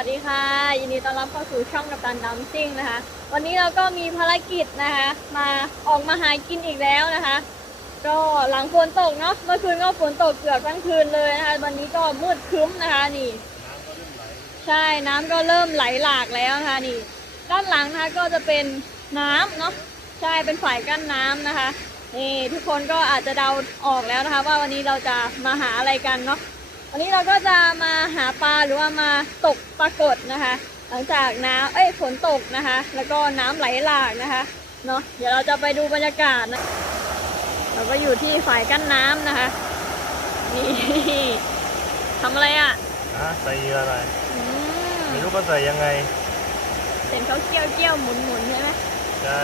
วัสดีค่ะ ยินดีต้อนรับเข้าสู่ช่องกัปตันดัมซิ่งนะคะ วันนี้เราก็มีภารกิจนะคะ มาออกมาหากินอีกแล้วนะคะ ก็หลังฝนตกเนาะเมื่อคืนก็ฝนตกเกือบทั้งคืนเลยนะคะ วันนี้ก็มืดครึ้มนะคะนี่ใช่น้ำก็เริ่มไหลหลากแล้วนะคะนี่ ด้านหลังนะคะก็จะเป็นน้ำเนาะใช่เป็นฝ่ายกั้นน้ำนะคะนี่ทุกคนก็อาจจะเดาออกแล้วนะคะ ว่าวันนี้เราจะมาหาอะไรกันเนาะ วันนี้เราก็จะมาหาปลาหรือว่ามาตกปลากดนะคะ หลังจากน้ำเอ้ยฝนตกนะคะ แล้วก็น้ำไหลหลากนะคะเนาะเดี๋ยวเราจะไปดูบรรยากาศนะเราก็อยู่ที่ฝ่ายกั้นน้ำนะคะนี่ทำอะไรอะฮะใส่เหยื่ออะไรอืมไม่รู้เขาใส่ยังไงเห็นเขาเกี่ยวเกี่ยวหมุนหมุนใช่ไหมใช่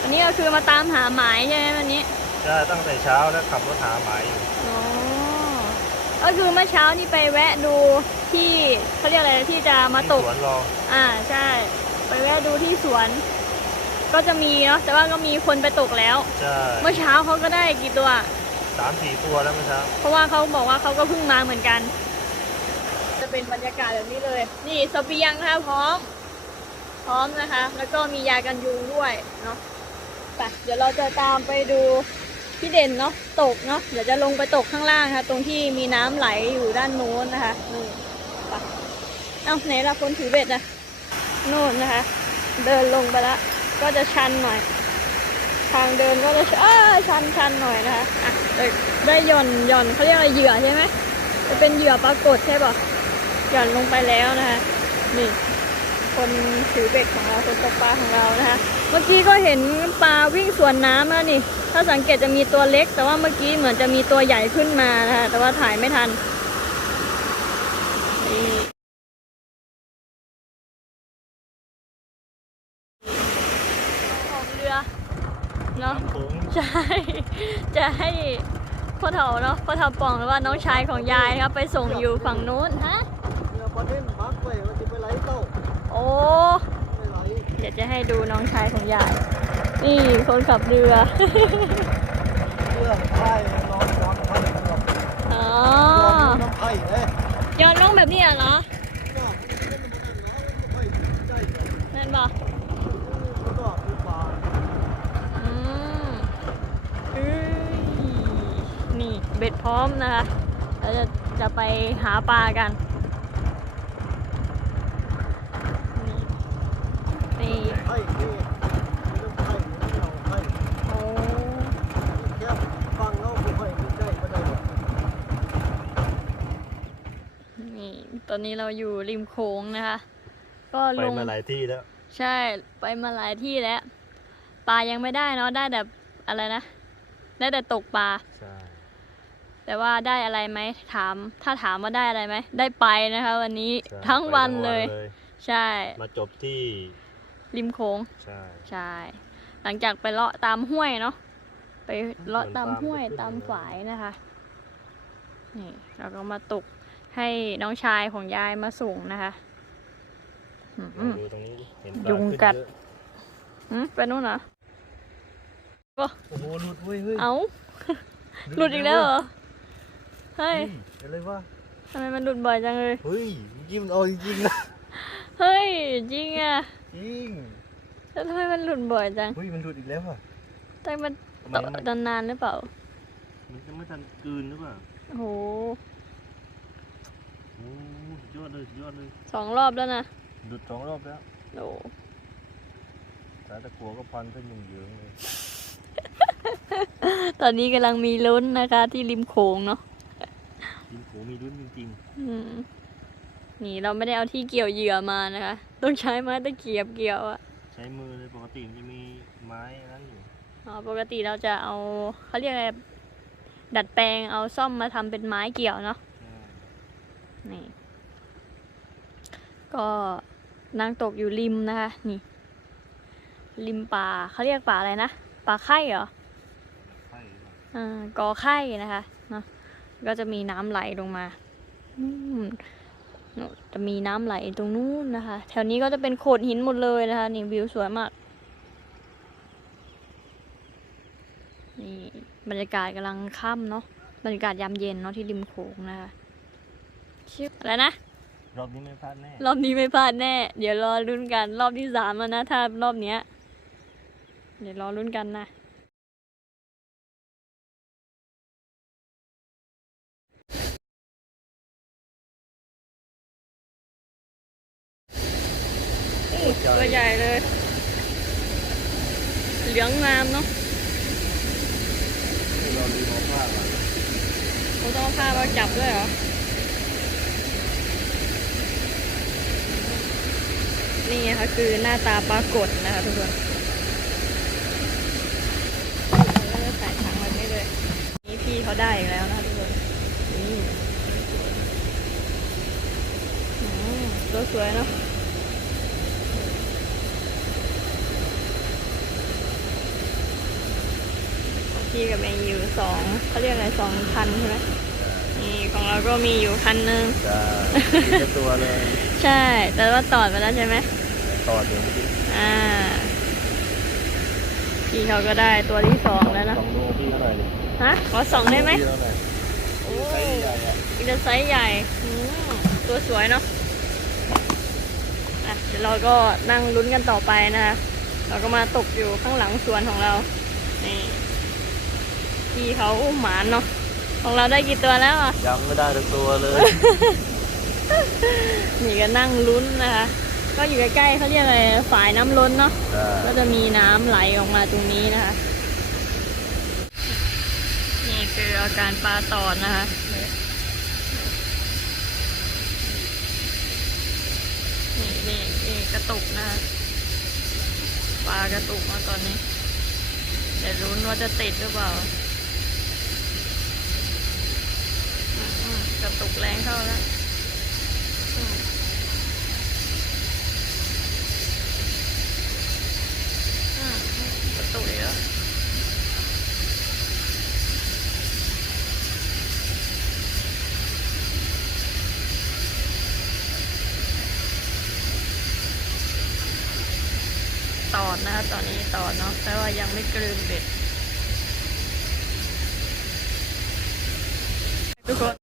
วันนี้ก็คือมาตามหาหมายใช่ไหมวันนี้ใช่ตั้งแต่เช้าแล้วขับรถหาหมายอยู่อ๋อ ก็คือเมื่อเช้านี่ไปแวะดูที่เขาเรียกอะไรที่จะมาตที่กสวนรออ่าใช่ ไปแวะดูที่สวน ก็จะมีเนาะแต่ว่าก็มีคนไปตกแล้ว ใช่เมื่อเช้าเขาก็ได้กี่ตัว สามสี่ตัวแล้วเมื่อเช้าเพราะว่าเขาบอกว่าเขาก็เพิ่งมาเหมือนกัน จะเป็นบรรยากาศแบบนี้เลย นี่เสเบียงนะคะพร้อม พร้อมนะคะ แล้วก็มียากันยุงด้วยเนาะไปเดี๋ยวเราจะตามไปดู พี่เด่นเนาะตกเนาะเดี๋ยวจะลงไปตกข้างล่างค่ะ ตรงที่มีน้ำไหลอยู่ด้านโน้นนะคะนี่ไปเอ้าไหนล่ะคนถือเบ็ดนะโน่นนะคะ เดินลงไปละก็จะชันหน่อย ทางเดินก็จะเออชันชันหน่อยนะคะอะได้หย่อนหย่อนเขาเรียกอะไรเหยื่อใช่ไหมจะเป็นเหยื่อปรากฏใช่ป่ะหย่อนลงไปแล้วนะคะ นี่ คนถือเบ็ดของเราคนตกปลาของเรานะคะ เมื่อกี้ก็เห็นปลาวิ่งสวนน้ำแล้วนี่ ถ้าสังเกตจะมีตัวเล็ก แต่ว่าเมื่อกี้เหมือนจะมีตัวใหญ่ขึ้นมานะคะแต่ว่าถ่ายไม่ทันนี่ออกเรือเนาะน้ำโขงใช่จะให้พ่อเฒ่าเนาะพ่อเฒ่าป่องหรือว่าน้องชายของยายครับ ไปส่งอยู่ฝั่งนู้นฮะเรือประเด็นพักไว้ว่าจะไปไหลเต้าโอ้ไปไหล เดี๋ยวจะให้ดูน้องชายของยาย นี่คนขับเรือ เรือไผ่นอนนอนไผ่เรืออ๋อ น้ำไผ่เอ้ยย้อนลงแบบนี้เหรอก็เล่นมันนั่นนะไผ่ใจเลยนั่นบอกแล้วก็คือปลาอืมเอ้ยนี่เบ็ดพร้อมนะคะเราจะจะไปหาปลากันนี่นี่ ไผ่ที่น้ำไผ่เราไผ่ โอ้ แค่ฟังเราไผ่ไม่ใจไม่ได้หรอก นี่ตอนนี้เราอยู่ริมโขงนะคะ ก็ไปลงมาหลายที่แล้ว ใช่ไปมาหลายที่แล้วปลายังไม่ได้เนาะได้แต่อะไรนะ ได้แต่ตกปลาใช่ แต่ว่าได้อะไรไหมถาม ถ้าถามว่าได้อะไรไหมได้ไปนะคะ วันนี้ใช่ทั้งวันไปเลย ใช่ มาจบที่ริมโขงใช่ ใช่ หลังจากไปเลาะตามห้วยเนาะ ไปเลาะตามห้วยเหมือนฟาร์มตามฝายนะคะ นี่ เราก็มาตก ให้น้องชายของยายมาส่งนะคะอืมดูตรงนี้ดิเห็นปลายุงขึ้นกัดเยอะอืมไปนู่นเหรอ โอ้โหหลุดเว้ยเฮ้ยเอาหลุดอีกแล้วเหรอ เฮ้ย เฮ้ยอะไรวะทำไมมันหลุดบ่อยจังเลย เฮ้ยเมื่อกี้มันเอาจริงๆนะเฮ้ย จริงอะ จริงแล้วทำไมมันหลุดบ่อยจังเฮ้ยมันหลุดอีกแล้วอะแต่มันทำไมต่อมันตอนนานหรือเปล่า มันจะไม่ทันกลืนหรือเปล่า โอ้โหโอ้สุด ยอดเลยสุดยอดเลยสองรอบแล้วนะหลุดสองรอบแล้วโอ้สายตะกัวก็พันขึ้นยุ่งเหยิงเลย ตอนนี้กำลังมีลุ้นนะคะ ที่ริมโขงเนาะกินโขมีรุ่นจริงอืมนี่เราไม่ได้เอาที่เกี่ยวเหยื่อมานะคะ ต้องใช้ไม้ตะเกียบเกี่ยวอะๆ ใช้มือเลยปกติมันจะมีไม้นั้นอยู่อ๋อปกติเราจะเอาเขาเรียกอะไรดัดแปลงเอาซ่อมมาทำเป็นไม้เกี่ยวเนาะใช่ นี่ ก็นางตกอยู่ริมนะคะ นี่ ริมป่าเขาเรียกป่าอะไรนะ ป่าไข่เหรอไข่หรือเปล่าอ่ากอไข่นะคะเนาะก็จะมีน้ำไหลลงมาอืมนู่นจะมีน้ำไหลตรงนู้นนะคะ แถวนี้ก็จะเป็นโขดหินหมดเลยนะคะ นี่วิวสวยมาก นี่บรรยากาศกำลังค่ำเนาะ บรรยากาศยามเย็นเนาะที่ริมโขงนะคะ ชื่ออะไรนะ รอบนี้ไม่พลาดแน่ รอบนี้ไม่พลาดแน่ เดี๋ยวรอลุ้นกัน รอบที่สามแล้วนะ ถ้ารอบเนี้ย เดี๋ยวรอลุ้นกันนะอู้ตัวใหญ่เลย เหลืองงามเนาะเราดูน้องพลาดว่ะเขาต้องเอาผ้ามาจับด้วยเหรอ นี่ไงคะคือหน้าตาปรากฏนะคะทุกคนเราก็จะใส่ถังแบบนี้เลย นี่พี่เขาได้อีกแล้วนะคะทุกคนนี่อืมตัวสวยเนาะพี่กับแมงอยู่สองเขาเรียกอะไรสองคันใช่ไหมนี่ของเราก็มีอยู่คันหนึงจะมีแค่ตัวเลย ใช่ แต่ว่าต่อไปแล้วใช่ไหม ต่อเดี๋ยวเมื่อกี้อ่า พี่เขาก็ได้ตัวที่สองแล้วนะ สองดูพี่เท่าไหร่ดิฮะ ขอสองได้ไหมพี่เท่าไหร่โอ้ไซส์ใหญ่อะอีกจะไซส์ใหญ่อืมตัวสวยเนาะอะเดี๋ยวเราก็นั่งลุ้นกันต่อไปนะคะ เราก็มาตกอยู่ข้างหลังสวนของเรา นี่ พี่เขาอุ้มหมานเนาะ ของเราได้กี่ตัวแล้วอะ ยังไม่ได้ทั้งตัวเลย นี่ก็นั่งลุ้นนะคะ ก็อยู่ใกล้ๆเขาเรียกอะไรฝายน้ำล้นเนาะก็จะมีน้ำไหลออกมาตรงนี้นะคะ นี่คืออาการปลาตอดนะคะนี่นี่นี่กระตุกนะคะปลากระตุกมาตอนนี้เดี๋ยวรุ้นว่าจะติดหรือเปล่าอืมอืมกระตุกแรงเข้าแล้วอืมอืมอืมกระ ตุกอีกแล้วตอดนะคะตอนนี้ตอดเนาะแต่ว่ายังไม่กลืนเบ็ดทุกคน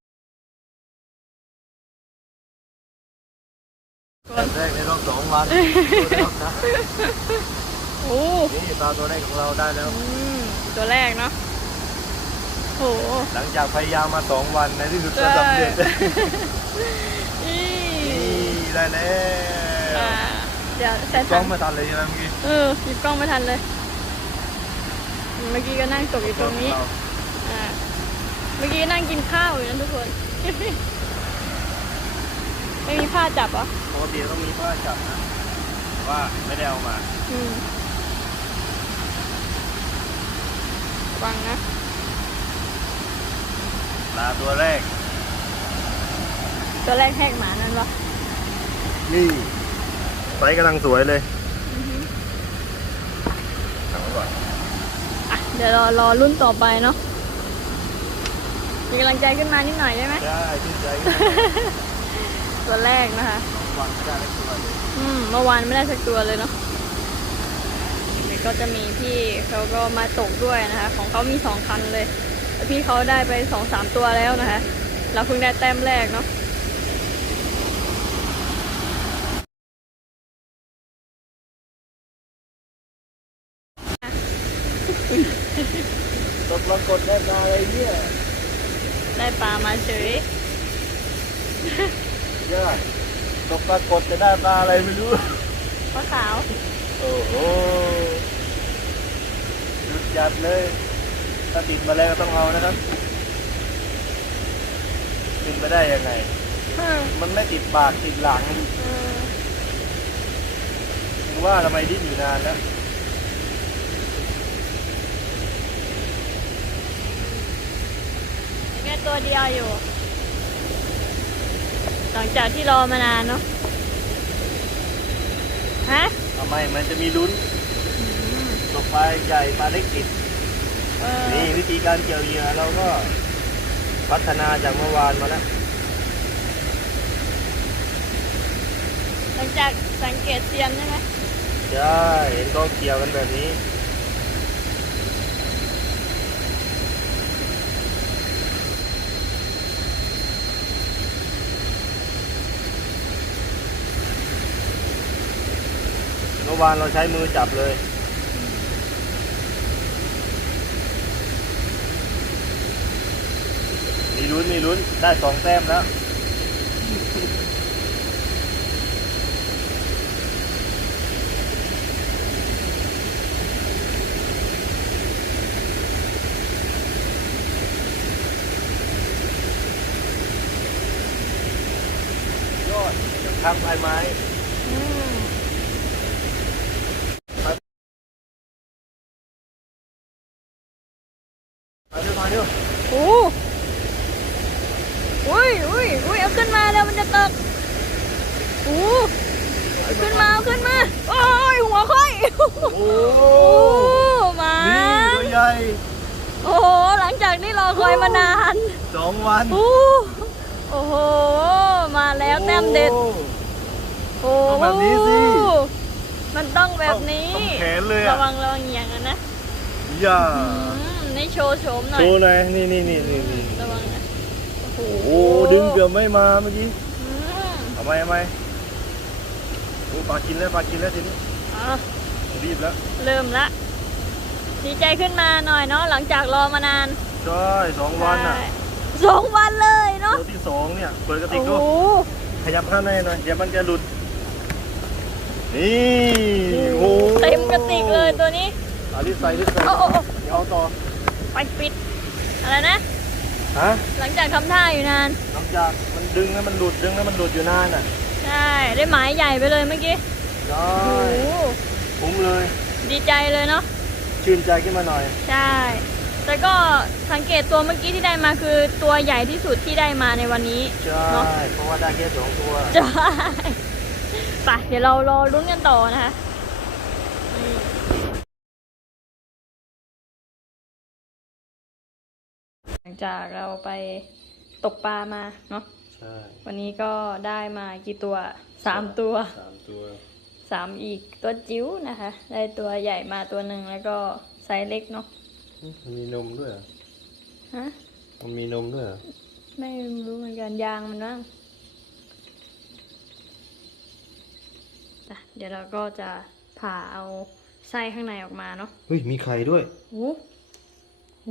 แต่แรกในรอบสองวันตัวแรกนะ โอ้นี่ปลาตัวแรกของเราได้แล้ว อืมตัวแรกเนาะโหหลังจากพยายามมาสองวันในที่สุดก็สำเร็จนี่นี่ได้แล้วอ่าเดี๋ยวใส่กล้ถัองงมาทันเลยใช่ไหมเมื่อกี้เออหยิบกล้องไม่ทันเลย เมื่อกี้ก็นั่งตกอยู่ตรงนี้อ่าเมื่อกี้นั่งกินข้าวอยู่นะทุกคน ไม่มีผ้าจับเหรอปกติต้องมีผ้าจับนะว่าไม่ได้เอามา อืมระ วังนะปลาตัวแรก ตัวแรกแหกหมานั่นวะนี่ไซส์กำลังสวยเลยอือฮึถามก่อนอะเดี๋ยวรอรอรุ่นต่อไปเนาะมีกำลังใจขึ้นมานิดหน่อยได้ไหมได้ชื่นใจตัวแรกนะคะวันไม่ได้แล้วตัวเลย อืมเมื่อวานไม่ได้สักตัวเลยเนาะนี่ ก็จะมีพี่เขาก็มาตกด้วยนะคะ ของเขามีสองคันเลยแล้วพี่เขาได้ไปสองสามตัวแล้วนะคะ เราเพิ่งได้แต้มแรกเนาะตกปรากฏได้ปลาอะไรเนี่ย ได้ปลามาเฉยเยอะตกปรากฏจะได้ปลาอะไรไม่รู้ปลาขาว โอ้โหหยุดยัดเลย ถ้าติดมาแล้วก็ต้องเอานะครับติดไม่ได้ยังไงออมันไม่ติดปากติดหลังเออถึงว่าทำไมดิ้นอยู่นานแล้วแค่ตัวเดียวอยู่ หลังจากที่รอมานานเนาะ ฮะ ทำไมมันจะมีลุ้นอืมตกปลาใหญ่ปลาเล็กติดเออนี่วิธีการเกี่ยวเหยื่อเราก็ พัฒนาจากเมื่อวานมาแล้วหลังจากสังเกตเซียนใช่ไหมใช่เห็นเขาเกี่ยวกันแบบนี้ มื่อวานเราใช้มือจับเลย มีลุ้นมีลุ้นได้สองแต้มแล้วยอดทำลายไม้ อืม มา เร็วมาเร็วโอ้อุ้ยอุ้ยอุ้ยเอาขึ้นมาแล้วมันจะตกโอ้เอาขึ้นมาเอาขึ้นมา โอ้ยหัวค่อย โอ้โอ้มานี่ตัวใหญ่ โอ้โห หลังจากที่รอคอยมานานสองวันโอ้โอ้โหมาแล้วแต้มเด็ด โอ้โอ้ต้องแบบนี้สิ มันต้องแบบนี้ต้องแขนเลยระอะวังระวังอย่างนั้นนะอย่า อืมนี่โชว์โฉมหน่อย โชว์หน่อยนี่นี่นี่นี่นี่ระวังนะ โอ้โหโอ้ดึงเกือบไม่มาเมื่อกี้อืมเอาไหมเอาไหมโอ้ปลากินแล้วปลากินแล้วทีนี้อะรีบแล้วเริ่มละ ดีใจขึ้นมาหน่อยเนาะหลังจากรอมานานใช่สองวันอะใช่สองวันเลยเนาะ ตัวที่สองเนี่ยเปิดกระติโอ้กโหดูขยับข้างในหน่อยเดี๋ยวมันจะหลุด นี่โอ้เต็มกระติกเลยตัวนี้เอารีบใส่รีบใส่โอ้โอ้โอ้ เดี๋ยวเอาต่อ ไปปิด อะไรนะ ฮะหลังจากทำท่าอยู่นาน หลังจากมันดึงแล้วมันหลุดดึงแล้วมันหลุดอยู่นานอะใช่ ได้หมายใหญ่ไปเลยเมื่อกี้ใช่โอ้โหคุ้มเลย ดีใจเลยเนาะ ชื่นใจขึ้นมาหน่อย ใช่ แต่ก็สังเกตตัวเมื่อกี้ที่ได้มาคือตัวใหญ่ที่สุดที่ได้มาในวันนี้ ใช่ เนาะ เพราะว่าได้แค่สองตัว ใช่ ไป เดี๋ยวเรารอลุ้นกันต่อนะคะ จากเราไปตกปลามาเนาะใช่วันนี้ก็ได้มากี่ตัวสามตัวสามตัวสามอีกตัวจิ๋วนะคะ ได้ตัวใหญ่มาตัวหนึ่งแล้วก็ไซส์เล็กเนาะมันมีนมด้วยเหรอฮะมันมีนมด้วยเหรอไม่รู้เหมือนกันยางมันบ้างอะเดี๋ยวเราก็จะผ่าเอาไส้ข้างในออกมาเนาะเฮ้ยมีไข่ด้วยโอ้โห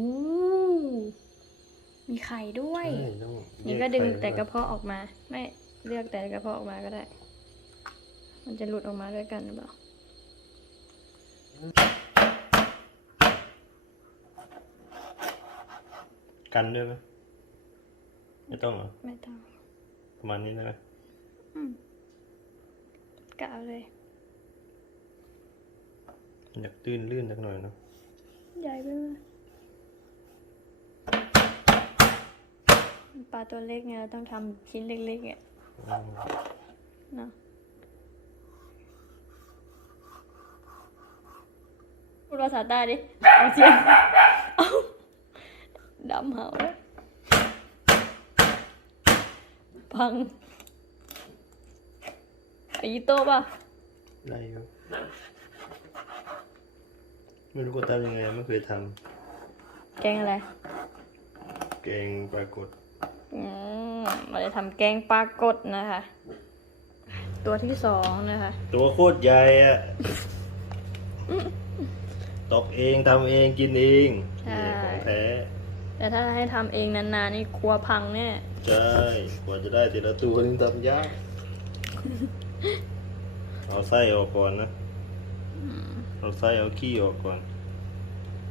มีไข่ด้วย ใช่ต้องนี่ก็ดึงแยไข่แต่กระเพาะออกมา ไม่เลือกแต่กระเพาะออกมาก็ได้ มันจะหลุดออกมาด้วยกันหรือเปล่ากันด้วยไหมไม่ต้องเหรอ ไม่ต้องประมาณนี้ได้ไหมอืมกะเอาเลยอยากตื้นลื่นสักหน่อยเนาะใหญ่ไปเลย ปลาตัวเล็กเนี่ยเราต้องทำชิ้นเล็กๆอะอืมเนาะพูดภาษาใต้ดิเอาเสียงเอาดำเหาแล้วพังไอายิโต้ป่ะได้ครับไม่รู้ว่าทำยังไงไม่เคยทแกงอะไรำแกงปลากดอืม เราจะทำแกงปลากดนะคะ ตัวที่สองนะคะ ตัวโคตรใหญ่อะตอกเองทำเองกินเองใช่นี่ของแท้แต่ถ้าให้ทำเองนานๆนี่ครัวพังแน่ใช่กว่าจะได้แต่ละตัวนี่ทำยาก เอาไส้ออกก่อนนะเอาไส้เอาขี้ออกก่อน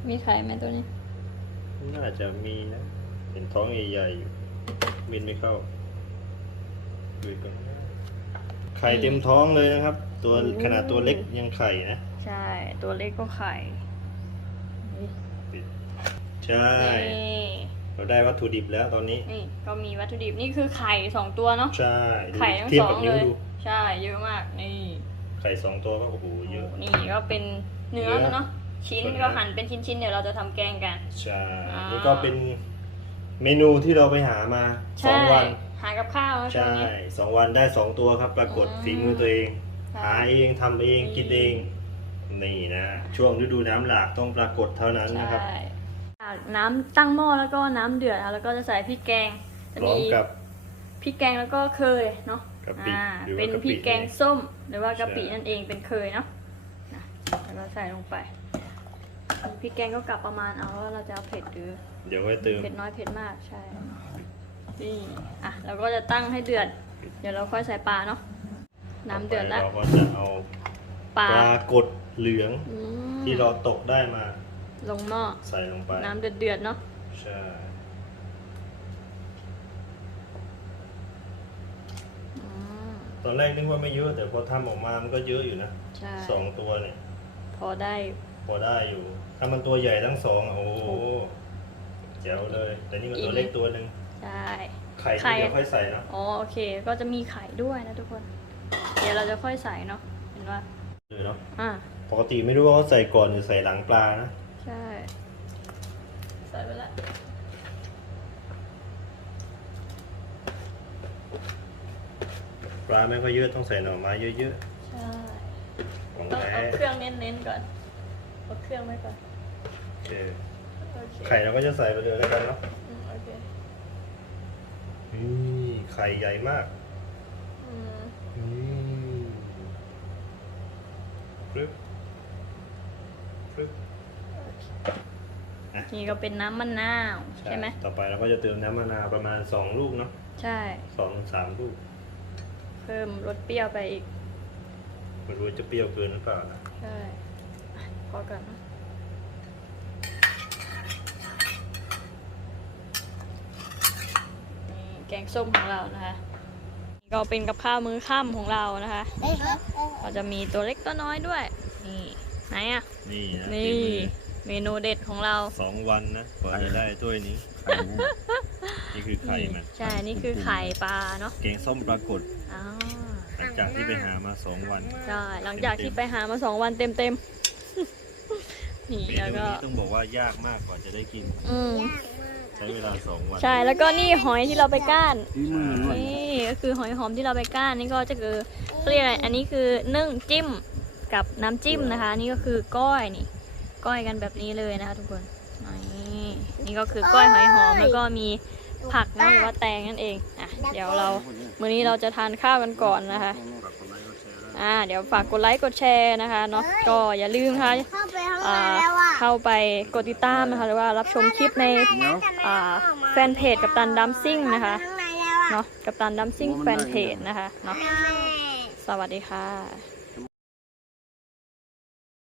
มีไข่ไหมตัวนี้ น่าจะมีนะเห็นท้องใหญ่ๆอยู่ บินไม่เข้าดูก่อนนะไข่เต็มท้องเลยนะครับ ตัวโอ้ขนาดตัวเล็กยังไข่นะ ใช่ ตัวเล็กก็ไข่นี่ใช่ นี่เราได้วัตถุดิบแล้วตอนนี้ นี่ก็มีวัตถุดิบนี่คือไข่สองตัวเนาะ ใช่ดูไข่ทั้งเทียบสอกังบเลนิ้วยดูใช่ เยอะมาก นี่ ไข่สองตัวก็โอ้โหเยอะ นี่ก็เป็นเนื้อเนื้อมันเนาะ ชิ้นส่วนเนื้อก็หั่นเป็นชิ้นๆ เดี๋ยวเราจะทำแกงกัน ใช่อ่าแล้วก็เป็น เมนูที่เราไปหามาสใช่องวัน หากับข้าวนะช่วใช่งนี้ สองวันได้สองตัวครับ ปรากฏอืมฝีมือตัวเองใช่หาเองทำเองนี่กินเอง นี่นะ ช่วงฤดูน้ำหลากต้องปรากฏเท่านั้นนะครับ ใช่จากน้ำตั้งหม้อแล้วก็น้ำเดือดนะแล้วก็จะใส่พริกแกง จะพร้อมกับ พริกแกงแล้วก็เคยเนาะกะปิอ่าหรือว่าเป็นกะปิพริกแกงส้มหรือว่ากะปิใช่ นั่นเองเป็นเคยเนาะแล้วก็ใส่ลงไป พริกแกงก็กลับประมาณเอาว่าเราจะเอาเผ็ดหรือเดี๋ยวไว้เติมเผ็ดน้อยเผ็ดมากใช่ นี่อะเราก็จะตั้งให้เดือด เดี๋ยวเราค่อยใส่ปลาเนาะน้ำเดือดแล้วเราก็จะเอาปลาปลากดเหลืองอืมที่เราตกได้มาลงหม้อใส่ลงไปน้ำเดือดเดือดๆเนาะใช่อืมตอนแรกนึกว่าไม่เยอะแต่พอทำออกมามันก็เยอะอยู่นะใช่สองตัวเนี่ย พอได้ พอได้อยู่ ถ้ามันตัวใหญ่ทั้งสองอะโอ้โหแจ๋วเลย แต่นี่มันตัวเล็กตัวหนึ่งใช่ไข่ไข่เดี๋ยวค่อยใส่เนาะอ๋อโอเค ก็จะมีไข่ด้วยนะทุกคน เดี๋ยวเราจะค่อยใส่เนาะเห็นว่าเลยเนาะอ่าปกติไม่รู้ว่าเขาใส่ก่อนหรือใส่หลังปลานะใช่ใส่ไปแล้วปลาไม่ก็เยอะต้องใส่หน่อไม้เยอะใช่ๆของต้องแท้เอาเครื่องเน้นๆก่อน เอาเครื่องไว้ก่อนโอเคโอเคไข่เราก็จะใส่ไปเลยแล้วกันเนาะอืมโอเคนี่ไข่ใหญ่มากอืมนี่ปึ๊บปึ๊บนี่ก็เป็นน้ำมะนาวใช่ไหมต่อไปเราก็จะเติมน้ำมะนาวประมาณ2ลูกเนาะใช่ สองสามลูกเพิ่มรสเปรี้ยวไปอีกไม่รู้จะเปรี้ยวเกินหรือเปล่านะใช่อะ พอก่อนนะนี่แกงส้มของเรานะคะนี่ก็เป็นกับข้าวมื้อค่ำของเรานะคะเราจะมีตัวเล็กตัวน้อยด้วย นี่ไหนอะ นี่นะนี่ เมนูเด็ดของเราสองวันนะกว่าจะได้ถ้วยนี้ นี่คือไข่มัน ใช่ นี่คือไข่ปลาเนาะ แกงส้มปรากฏอ๋อหลังจากที่ไปหามาสองวัน ใช่ หลังจากที่ไปหามาสองวันเต็มเต็มๆ นี่เมแล้วนูก็ นี้ต้องบอกว่ายากมากกว่าจะได้กิน อืม ใช้เวลาสองวันใช่แล้วก็นี่หอยที่เราไปก้านฝีมือล้วนนี่ก็คือหอยหอมที่เราไปก้านนี่ก็จะคือเขาเรียกอะไรอันนี้คือนึ่งจิ้มกับน้ำจิ้มนะคะ นี่ก็คือก้อยนี่ ก้อยกันแบบนี้เลยนะคะทุกคนนี่นี่ก็คือก้อยหอยหอมแล้วก็มีผักนะหรือว่าแตงนั่นเองอะเดี๋ยวเรามื้อนี้เราจะทานข้าวกันก่อนนะคะอ่าเดี๋ยวฝากกดไลค์กดแชร์นะคะเนาะก็อย่าลืมนะคะ เข้าไปข้างในอ่าแล้วอะเข้าไปกดติดตามนะคะหรือว่ารับชมคลิปในอ่าแฟนเพจกับตันดัมซิ่งนะคะข้างในแล้วอะเนาะกับตันดัมซิ่งแฟนเพจนะคะเนาะแม่สวัสดีค่ะ